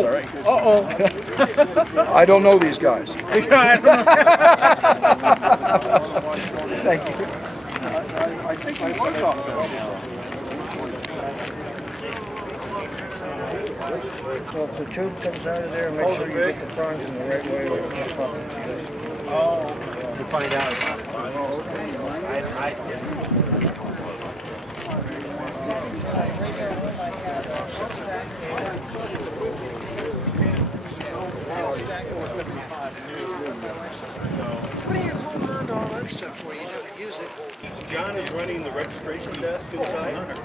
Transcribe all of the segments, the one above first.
Oh, Sorry. uh-oh. I don't know these guys. I don't know. Thank you. I think I was off there. So if the tube comes out of there, make sure you get the prongs in the right way or it'll just pop the tube. To find out about it. What are you holding on to all that stuff for? You never use it. John is running the registration desk inside.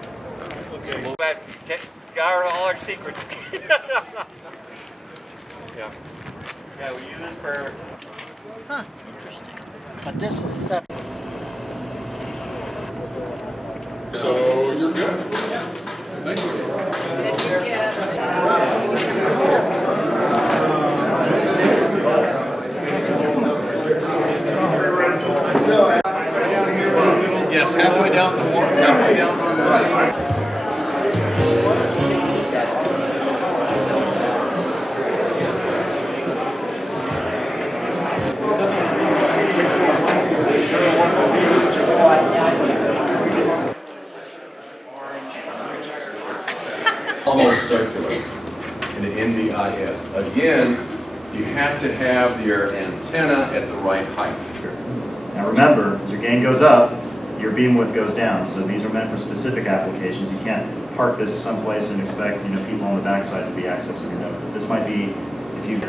Okay. Got all our secrets. Yeah. Yeah, we use it for. Huh, interesting. But this is separate. So you're good. Thank you. Yes, halfway down the wall, halfway down on the right. Almost circular in the NBIS. Again, you have to have your antenna at the right height. Now remember, as your gain goes up, your beam width goes down. So these are meant for specific applications. You can't park this someplace and expect people on the backside to be accessing your node. This might be if you.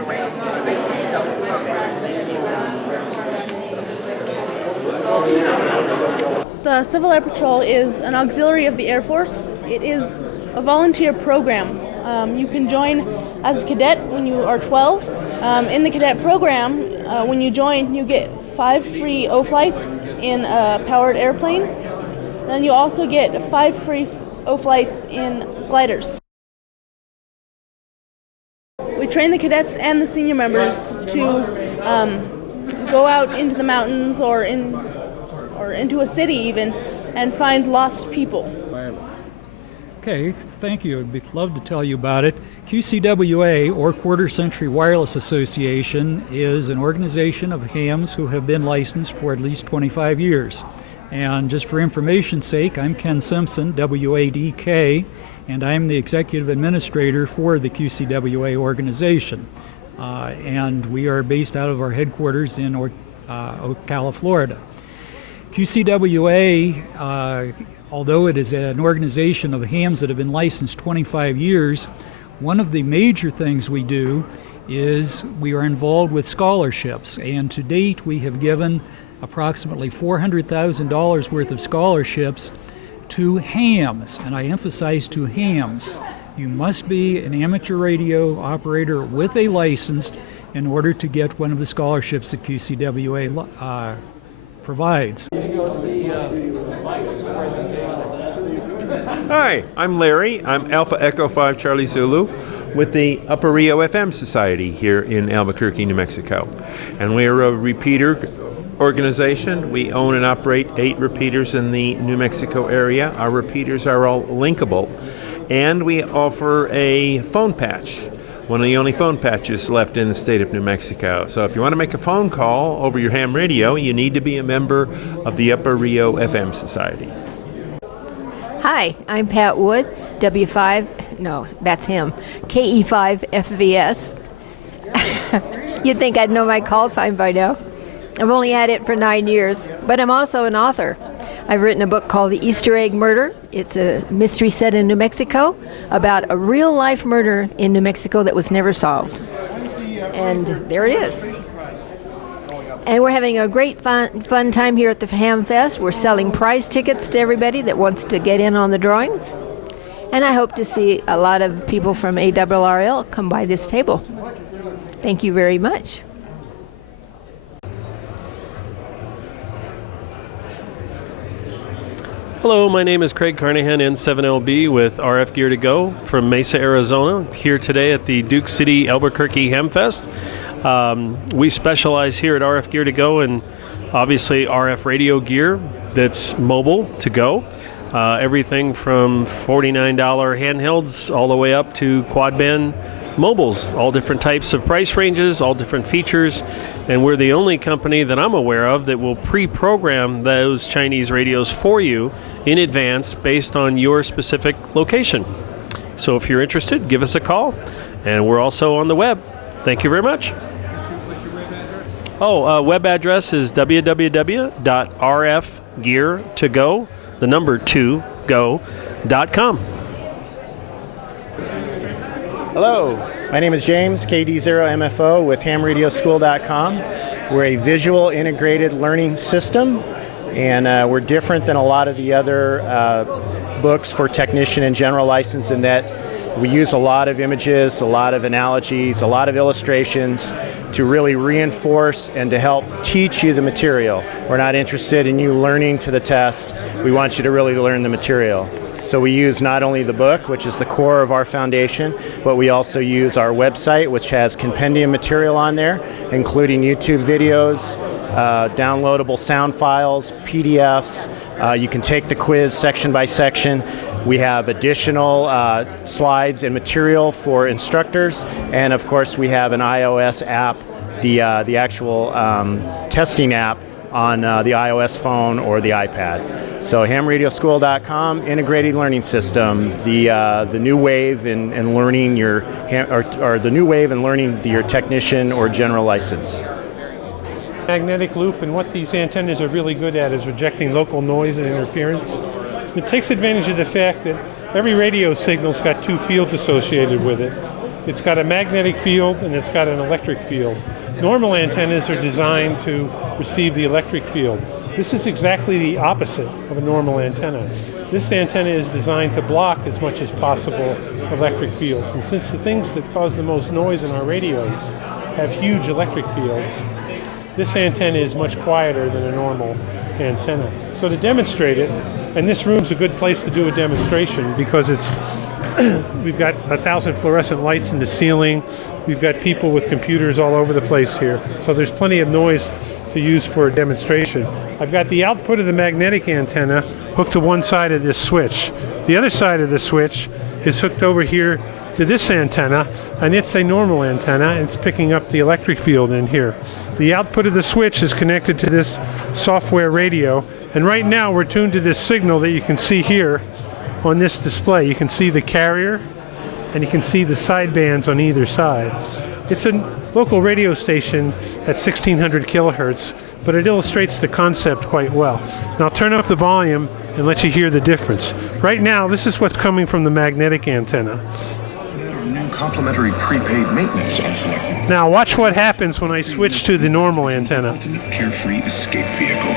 The Civil Air Patrol is an auxiliary of the Air Force. It is a volunteer program. You can join as a cadet when you are 12. In the cadet program, when you join, you get 5 free O-flights in a powered airplane. Then you also get 5 free O-flights in gliders. We train the cadets and the senior members to go out into the mountains or into a city even and find lost people. Okay, thank you. I'd love to tell you about it. QCWA, or Quarter Century Wireless Association, is an organization of hams who have been licensed for at least 25 years. And just for information's sake, I'm Ken Simpson, WADK, and I'm the executive administrator for the QCWA organization. And we are based out of our headquarters in Ocala, Florida. QCWA, although it is an organization of hams that have been licensed 25 years, one of the major things we do is we are involved with scholarships. And to date, we have given approximately $400,000 worth of scholarships to hams, and I emphasize to hams. You must be an amateur radio operator with a license in order to get one of the scholarships that QCWA provides. Hi, I'm Larry. I'm Alpha Echo 5 Charlie Zulu with the Upper Rio FM Society here in Albuquerque, New Mexico. And we are a repeater organization. We own and operate 8 repeaters in the New Mexico area. Our repeaters are all linkable. And we offer a phone patch, one of the only phone patches left in the state of New Mexico. So if you want to make a phone call over your ham radio, you need to be a member of the Upper Rio FM Society. Hi, I'm Pat Wood, W5, no, that's him, KE5 FVS. You'd think I'd know my call sign by now. I've only had it for 9 years, but I'm also an author. I've written a book called The Easter Egg Murder. It's a mystery set in New Mexico about a real-life murder in New Mexico that was never solved. And there it is. And we're having a great fun time here at the Hamfest. We're selling prize tickets to everybody that wants to get in on the drawings. And I hope to see a lot of people from ARRL come by this table. Thank you very much. Hello, my name is Craig Carnahan, N7LB with RF Gear to Go from Mesa, Arizona, here today at the Duke City Albuquerque Hamfest. We specialize here at RF Gear to Go in obviously RF radio gear that's mobile to go. Everything from $49 handhelds all the way up to quad band mobiles, all different types of price ranges, all different features, and we're the only company that I'm aware of that will pre-program those Chinese radios for you in advance based on your specific location. So if you're interested, give us a call, and we're also on the web. Thank you very much. Web address is www.rfgeartogo, the number 2go.com. Hello, my name is James, KD0MFO with hamradioschool.com. We're a visual integrated learning system, and we're different than a lot of the other books for technician and general license in that we use a lot of images, a lot of analogies, a lot of illustrations to really reinforce and to help teach you the material. We're not interested in you learning to the test. We want you to really learn the material. So we use not only the book, which is the core of our foundation, but we also use our website, which has compendium material on there, including YouTube videos, downloadable sound files, PDFs. You can take the quiz section by section. We have additional slides and material for instructors, and of course we have an iOS app, the actual testing app on the iOS phone or the iPad. So hamradioschool.com, integrated learning system, the new wave in learning your the new wave in learning your technician or general license. Magnetic loop, and what these antennas are really good at is rejecting local noise and interference. It takes advantage of the fact that every radio signal's got two fields associated with it. It's got a magnetic field and it's got an electric field. Normal antennas are designed to receive the electric field. This is exactly the opposite of a normal antenna. This antenna is designed to block as much as possible electric fields. And since the things that cause the most noise in our radios have huge electric fields, this antenna is much quieter than a normal antenna. So to demonstrate it, and this room's a good place to do a demonstration because it's we've got 1,000 fluorescent lights in the ceiling. We've got people with computers all over the place here. So there's plenty of noise to use for a demonstration. I've got the output of the magnetic antenna hooked to one side of this switch. The other side of the switch is hooked over here to this antenna, and it's a normal antenna, and it's picking up the electric field in here. The output of the switch is connected to this software radio, and right now we're tuned to this signal that you can see here on this display. You can see the carrier, and you can see the sidebands on either side. It's a local radio station at 1600 kilohertz, but it illustrates the concept quite well. And I'll turn up the volume and let you hear the difference. Right now, this is what's coming from the magnetic antenna. New complimentary prepaid maintenance on selected. Now watch what happens when I switch to the normal antenna. Carefree escape vehicle.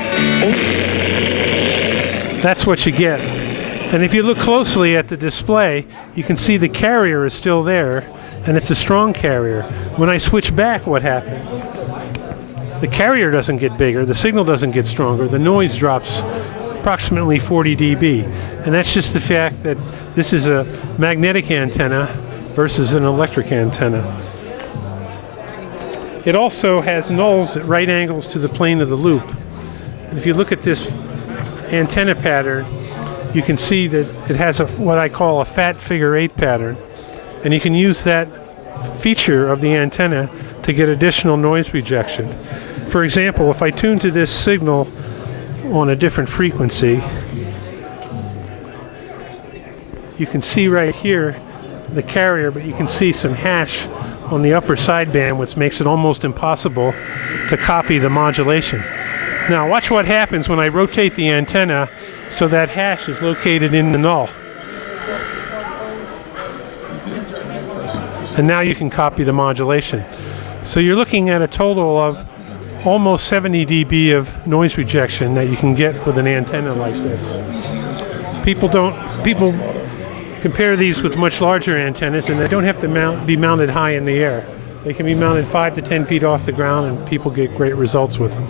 That's what you get. And if you look closely at the display, you can see the carrier is still there, and it's a strong carrier. When I switch back, what happens? The carrier doesn't get bigger, the signal doesn't get stronger, the noise drops approximately 40 dB. And that's just the fact that this is a magnetic antenna versus an electric antenna. It also has nulls at right angles to the plane of the loop. And if you look at this antenna pattern, you can see that it has what I call a fat figure 8 pattern. And you can use that feature of the antenna to get additional noise rejection. For example, if I tune to this signal on a different frequency, you can see right here the carrier, but you can see some hash on the upper sideband, which makes it almost impossible to copy the modulation. Now watch what happens when I rotate the antenna so that hash is located in the null. And now you can copy the modulation. So you're looking at a total of almost 70 dB of noise rejection that you can get with an antenna like this. People compare these with much larger antennas, and they don't have to be mounted high in the air. They can be mounted 5 to 10 feet off the ground, and people get great results with them.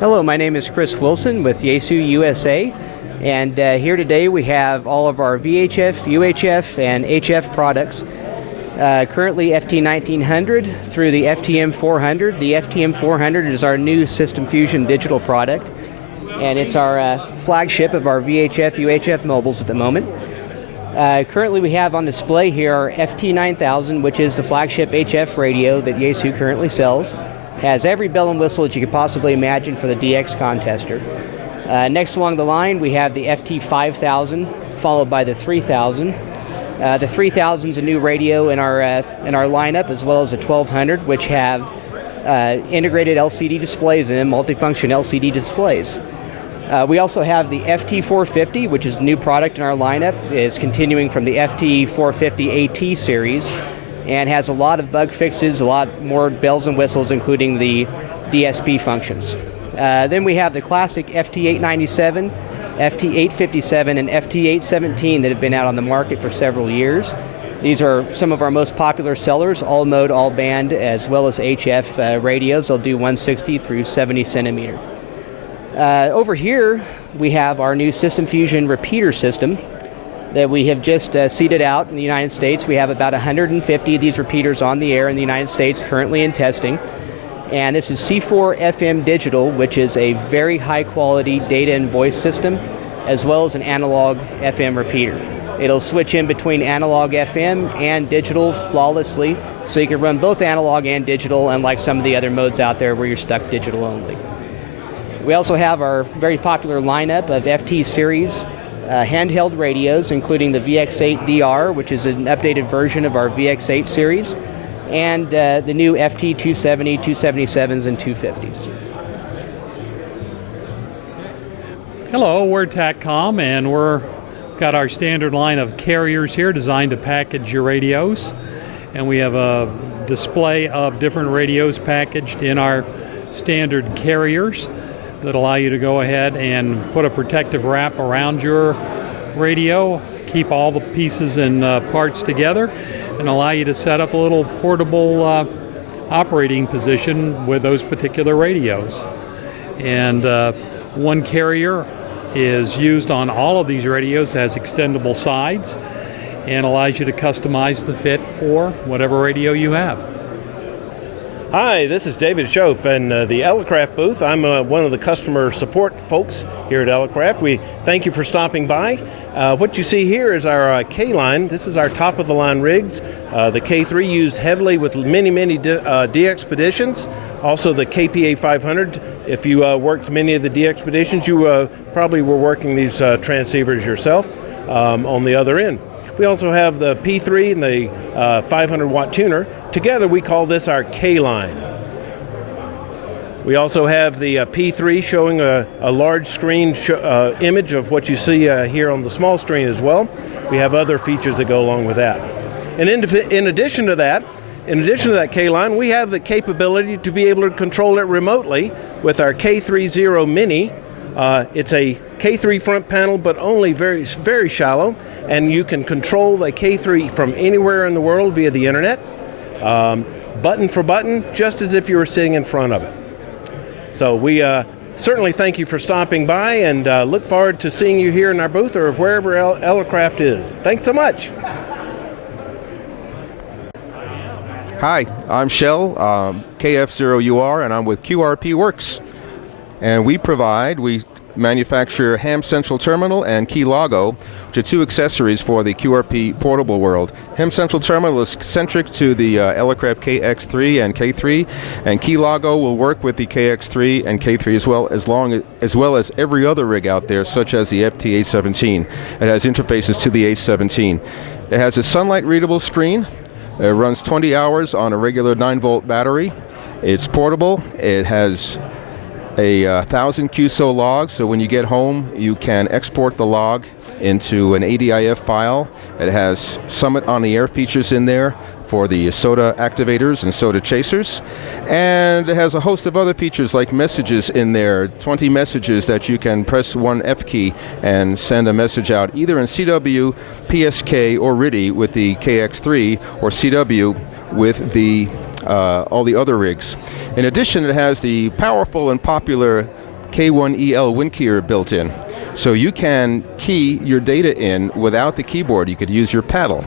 Hello, my name is Chris Wilson with Yaesu USA, and here today we have all of our VHF, UHF, and HF products. Currently FT1900 through the FTM400. The FTM400 is our new System Fusion digital product, and it's our flagship of our VHF, UHF mobiles at the moment. Currently we have on display here our FT9000, which is the flagship HF radio that Yaesu currently sells. Has every bell and whistle that you could possibly imagine for the DX contester. Next along the line we have the FT5000, followed by the 3000. The 3000 is a new radio in our lineup, as well as the 1200, which have integrated LCD displays in them, multifunction LCD displays. We also have the FT450, which is a new product in our lineup. It's continuing from the FT450 AT series and has a lot of bug fixes, a lot more bells and whistles, including the DSP functions. Then we have the classic FT897, FT857, and FT817 that have been out on the market for several years. These are some of our most popular sellers, all mode, all band, as well as HF radios. They'll do 160 through 70 centimeter. Over here, we have our new System Fusion repeater system that we have just seeded out in the United States. We have about 150 of these repeaters on the air in the United States currently in testing. And this is C4 FM digital, which is a very high quality data and voice system, as well as an analog FM repeater. It'll switch in between analog FM and digital flawlessly, so you can run both analog and digital, unlike some of the other modes out there where you're stuck digital only. We also have our very popular lineup of FT series handheld radios, including the VX8DR, which is an updated version of our VX8 series, and the new FT270, 277s, and 250s. Hello, we're TACCOM, and we're got our standard line of carriers here designed to package your radios. And we have a display of different radios packaged in our standard carriers that allow you to go ahead and put a protective wrap around your radio, keep all the pieces and parts together, and allow you to set up a little portable operating position with those particular radios. And one carrier is used on all of these radios, has extendable sides, and allows you to customize the fit for whatever radio you have. Hi, this is David Schoaf in the Elecraft booth. I'm one of the customer support folks here at Elecraft. We thank you for stopping by. What you see here is our K-line. This is our top-of-the-line rigs. The K3 used heavily with many D-Expeditions. Also the KPA 500. If you worked many of the D-Expeditions, you probably were working these transceivers yourself on the other end. We also have the P3 and the 500-watt tuner. Together we call this our K-line. We also have the P3 showing a large screen image of what you see here on the small screen as well. We have other features that go along with that. And in addition to that K-line, we have the capability to be able to control it remotely with our K30 Mini. It's a K3 front panel, but only very, very shallow, and you can control the K3 from anywhere in the world via the internet, button for button, just as if you were sitting in front of it. So we certainly thank you for stopping by, and look forward to seeing you here in our booth or wherever Elecraft is. Thanks so much. Hi, I'm Shell, KF0UR, and I'm with QRP Works. And we manufacture Ham Central Terminal and Key Logo, which are two accessories for the QRP portable world. Ham Central Terminal is centric to the Elecraft KX3 and K3, and Key Logo will work with the KX3 and K3 as well as every other rig out there, such as the FT817. It has interfaces to the 817. It has a sunlight readable screen. It runs 20 hours on a regular 9-volt battery. It's portable. It has a 1,000 QSO log, so when you get home you can export the log into an ADIF file. It has Summit on the Air features in there for the SOTA activators and SOTA chasers, and it has a host of other features like messages in there, 20 messages that you can press one F key and send a message out either in CW, PSK, or RIDI with the KX3, or CW with the all the other rigs. In addition, it has the powerful and popular K1EL WinKeyer built in. So you can key your data in without the keyboard. You could use your paddle.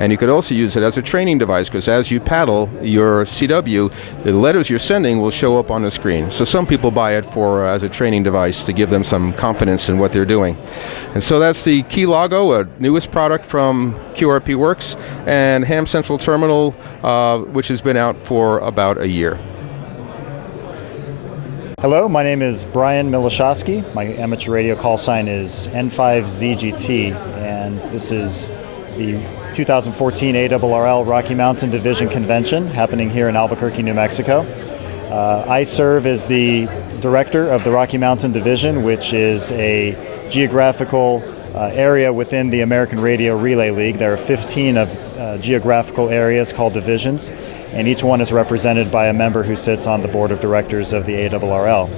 And you could also use it as a training device, because as you paddle your CW, the letters you're sending will show up on the screen. So some people buy it for as a training device to give them some confidence in what they're doing. And so that's the Keylogo, a newest product from QRP Works, and Ham Central Terminal, which has been out for about a year. Hello, my name is Brian Milishowski. My amateur radio call sign is N5ZGT, and this is the 2014 ARRL Rocky Mountain Division Convention happening here in Albuquerque, New Mexico. I serve as the director of the Rocky Mountain Division, which is a geographical area within the American Radio Relay League. There are 15 of geographical areas called divisions, and each one is represented by a member who sits on the board of directors of the ARRL.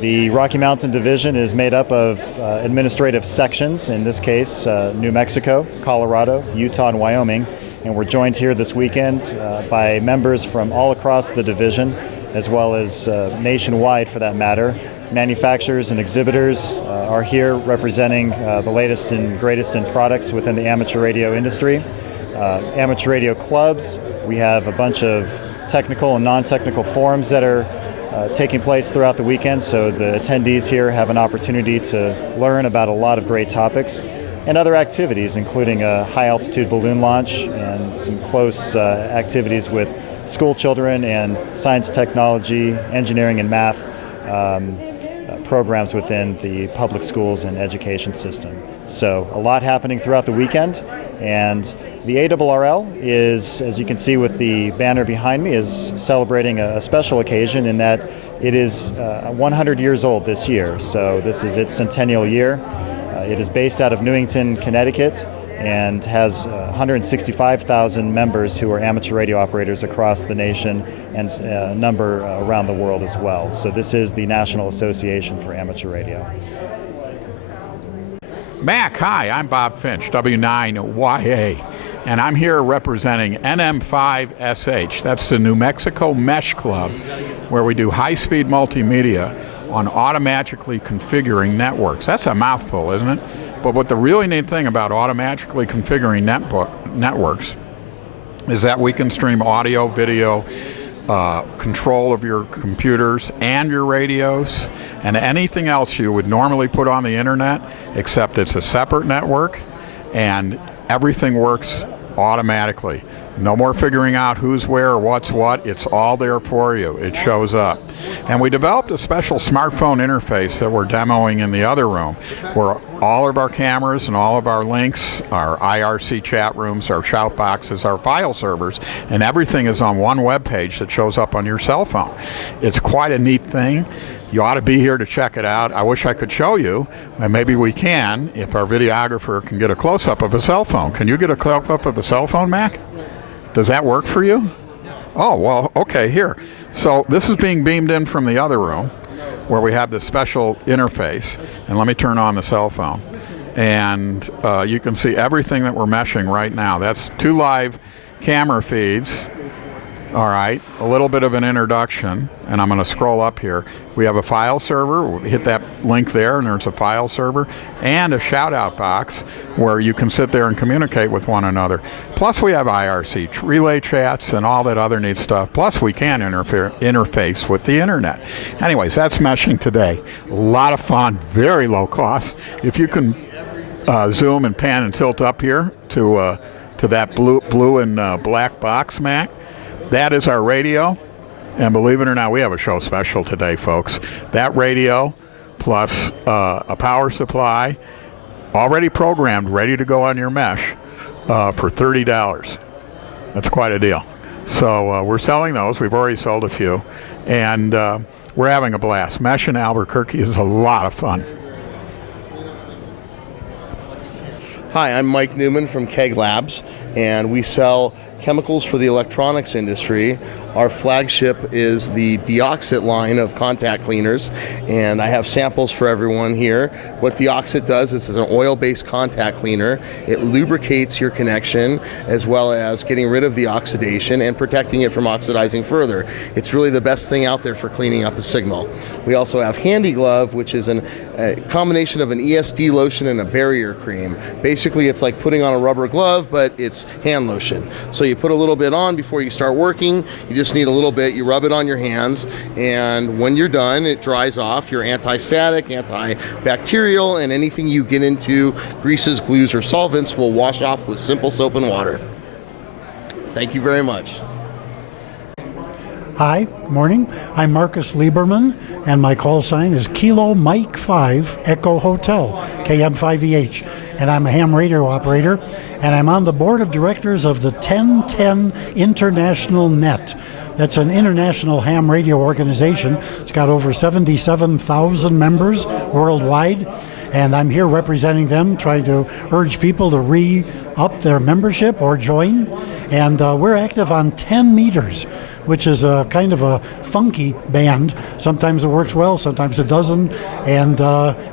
The Rocky Mountain Division is made up of administrative sections, in this case New Mexico, Colorado, Utah, and Wyoming, and we're joined here this weekend by members from all across the division, as well as nationwide for that matter. Manufacturers and exhibitors are here representing the latest and greatest in products within the amateur radio industry. Amateur radio clubs, we have a bunch of technical and non-technical forums that are taking place throughout the weekend, so the attendees here have an opportunity to learn about a lot of great topics and other activities, including a high-altitude balloon launch and some close activities with school children and science, technology, engineering, and math programs within the public schools and education system. So a lot happening throughout the weekend, and the ARRL is, as you can see with the banner behind me, is celebrating a special occasion in that it is 100 years old this year. So this is its centennial year. It is based out of Newington, Connecticut, and has 165,000 members who are amateur radio operators across the nation, and a number around the world as well. So this is the National Association for Amateur Radio. Mac, hi, I'm Bob Finch, W9YA, and I'm here representing NM5SH. That's the New Mexico Mesh Club, where we do high-speed multimedia on automatically configuring networks. That's a mouthful, isn't it? But what the really neat thing about automatically configuring networks is that we can stream audio, video, control of your computers and your radios, and anything else you would normally put on the internet, except it's a separate network, and everything works automatically. No more figuring out who's where or what's what. It's all there for you. It shows up. And we developed a special smartphone interface that we're demoing in the other room, where all of our cameras and all of our links, our IRC chat rooms, our shout boxes, our file servers, and everything is on one web page that shows up on your cell phone. It's quite a neat thing. You ought to be here to check it out. I wish I could show you, and maybe we can if our videographer can get a close-up of a cell phone. Can you get a close-up of a cell phone, Mac? Does that work for you? Oh, well, okay, here. So this is being beamed in from the other room where we have this special interface. And let me turn on the cell phone. And you can see everything that we're meshing right now. That's 2 live camera feeds. All right, a little bit of an introduction, and I'm going to scroll up here. We have a file server. We'll hit that link there, and there's a file server, and a shout-out box where you can sit there and communicate with one another. Plus, we have IRC relay chats and all that other neat stuff. Plus, we can interface with the internet. Anyways, that's meshing today. A lot of fun, very low cost. If you can zoom and pan and tilt up here to that blue and black box, Mac. That is our radio, and believe it or not, we have a show special today, folks. That radio plus a power supply, already programmed, ready to go on your mesh for $30. That's quite a deal. So we're selling those. We've already sold a few, and we're having a blast. Mesh in Albuquerque is a lot of fun. Hi, I'm Mike Newman from Keg Labs, and we sell chemicals for the electronics industry. Our flagship is the Deoxit line of contact cleaners, and I have samples for everyone here. What Deoxit does is it's an oil-based contact cleaner. It lubricates your connection as well as getting rid of the oxidation and protecting it from oxidizing further. It's really the best thing out there for cleaning up a signal. We also have Handy Glove, which is a combination of an ESD lotion and a barrier cream. Basically, it's like putting on a rubber glove, but it's hand lotion. So you put a little bit on before you start working. You just need a little bit. You rub it on your hands, and when you're done, it dries off. You're anti-static, antibacterial, and anything you get into, greases, glues, or solvents, will wash off with simple soap and water. Thank you very much. Hi, good morning. I'm Marcus Lieberman, and my call sign is Kilo Mike 5 Echo Hotel, KM5EH, and I'm a ham radio operator, and I'm on the board of directors of the 1010 International Net. That's an international ham radio organization. It's got over 77,000 members worldwide, and I'm here representing them, trying to urge people to re-up their membership or join. And we're active on 10 meters, which is a kind of a funky band. Sometimes it works well, sometimes it doesn't, and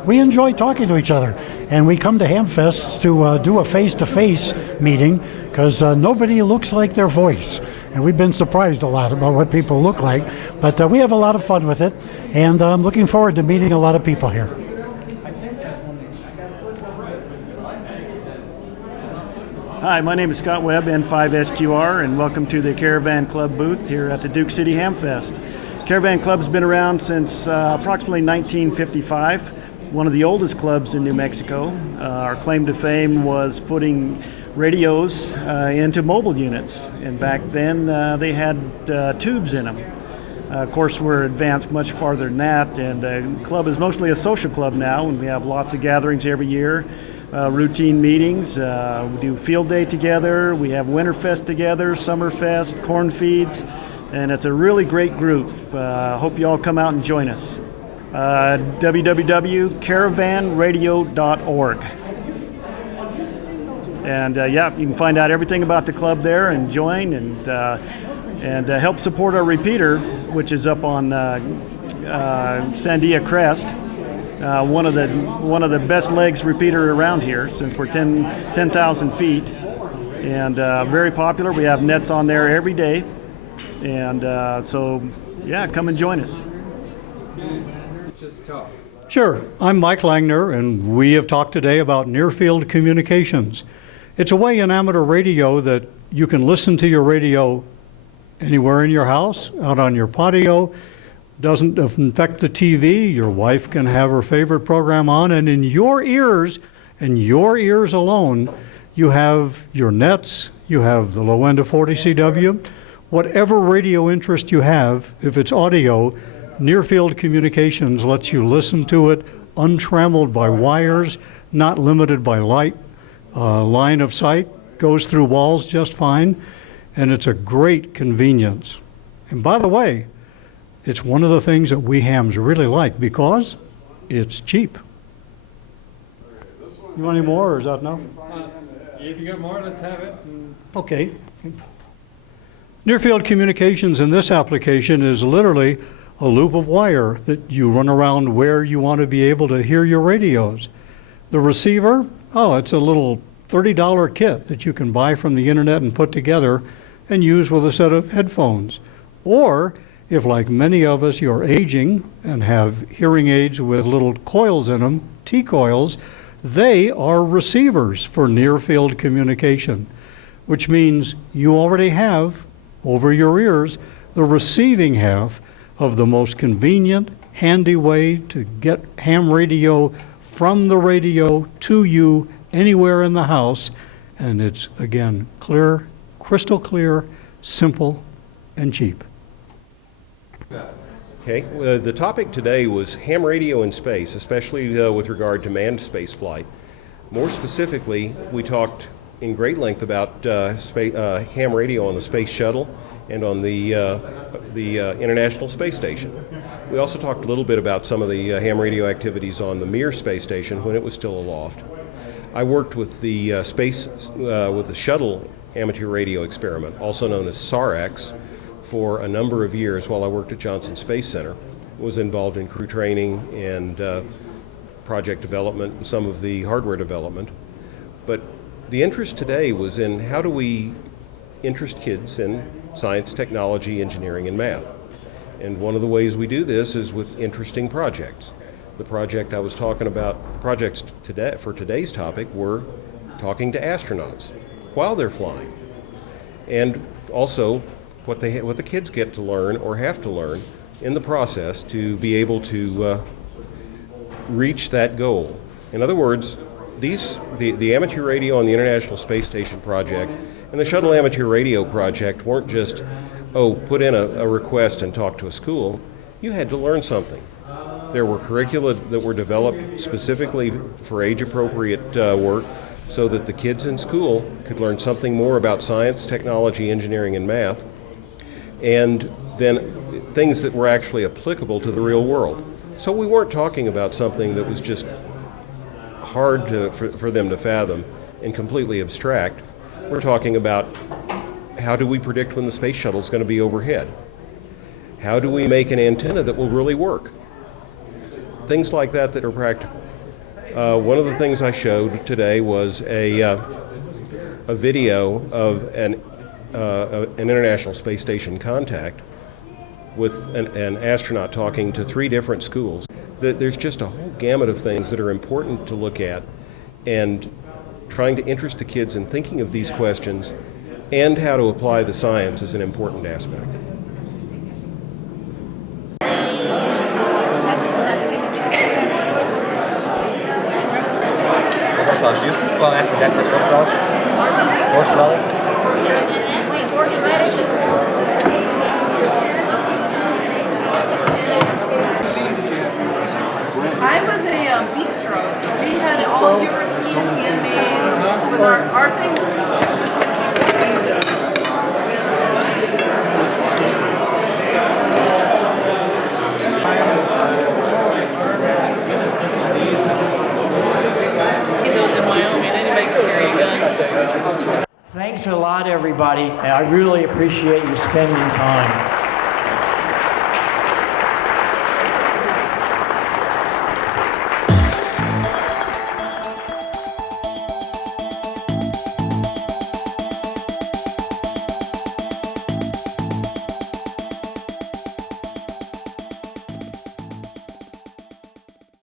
we enjoy talking to each other. And we come to Hamfest to do a face-to-face meeting, because nobody looks like their voice. And we've been surprised a lot about what people look like, but we have a lot of fun with it, and I'm looking forward to meeting a lot of people here. Hi, my name is Scott Webb, N5SQR, and welcome to the Caravan Club booth here at the Duke City Hamfest. Caravan Club's been around since approximately 1955, one of the oldest clubs in New Mexico. Our claim to fame was putting radios into mobile units, and back then they had tubes in them. Of course, we're advanced much farther than that, and the club is mostly a social club now, and we have lots of gatherings every year. Routine meetings, we do field day together, we have Winterfest together, Summerfest, corn feeds, and it's a really great group. Hope you all come out and join us. www.caravanradio.org. And yeah, you can find out everything about the club there and join and help support our repeater, which is up on Sandia Crest. One of the best legs repeater around here, since we're 10,000 feet, and very popular. We have nets on there every day, and so yeah, come and join us. Sure, I'm Mike Langner, and we have talked today about near-field communications. It's a way in amateur radio that you can listen to your radio anywhere in your house, out on your patio. Doesn't affect the TV. Your wife can have her favorite program on, and in your ears, and your ears alone, you have your nets, you have the low end of 40 CW, whatever radio interest you have. If it's audio, near-field communications lets you listen to it untrammeled by wires, not limited by light. Line of sight goes through walls just fine, and it's a great convenience. And by the way, it's one of the things that we hams really like because it's cheap. You want any more, or is that no? If you got more, let's have it. Okay. Near-field communications in this application is literally a loop of wire that you run around where you want to be able to hear your radios. The receiver, it's a little $30 kit that you can buy from the internet and put together and use with a set of headphones. Or if, like many of us, you're aging and have hearing aids with little coils in them, T-coils, they are receivers for near-field communication, which means you already have, over your ears, the receiving half of the most convenient, handy way to get ham radio from the radio to you anywhere in the house. And it's, again, clear, crystal clear, simple, and cheap. Okay, the topic today was ham radio in space, especially with regard to manned space flight. More specifically, we talked in great length about ham radio on the Space Shuttle and on the International Space Station. We also talked a little bit about some of the ham radio activities on the Mir space station when it was still aloft. I worked with the shuttle amateur radio experiment, also known as SARX, for a number of years while I worked at Johnson Space Center. Was involved in crew training and project development and some of the hardware development. But the interest today was in how do we interest kids in science, technology, engineering, and math. And one of the ways we do this is with interesting projects. The project I was talking about, projects today for today's topic, were talking to astronauts while they're flying. And also what the kids get to learn or have to learn in the process to be able to reach that goal. In other words, the amateur radio on the International Space Station project and the Shuttle Amateur Radio project weren't just, put in a request and talk to a school. You had to learn something. There were curricula that were developed specifically for age-appropriate work so that the kids in school could learn something more about science, technology, engineering, and math, and then things that were actually applicable to the real world. So we weren't talking about something that was just hard for them to fathom and completely abstract. We're talking about how do we predict when the space shuttle is going to be overhead? How do we make an antenna that will really work? Things like that are practical. One of the things I showed today was a video of an International Space Station contact with an astronaut talking to 3 different schools. There's just a whole gamut of things that are important to look at, and trying to interest the kids in thinking of these questions and how to apply the science is an important aspect. Well, actually, that's horseradish. Horseradish. I was a bistro, so we had it all European handmade. It was our thing. Thanks a lot, everybody. I really appreciate you spending time.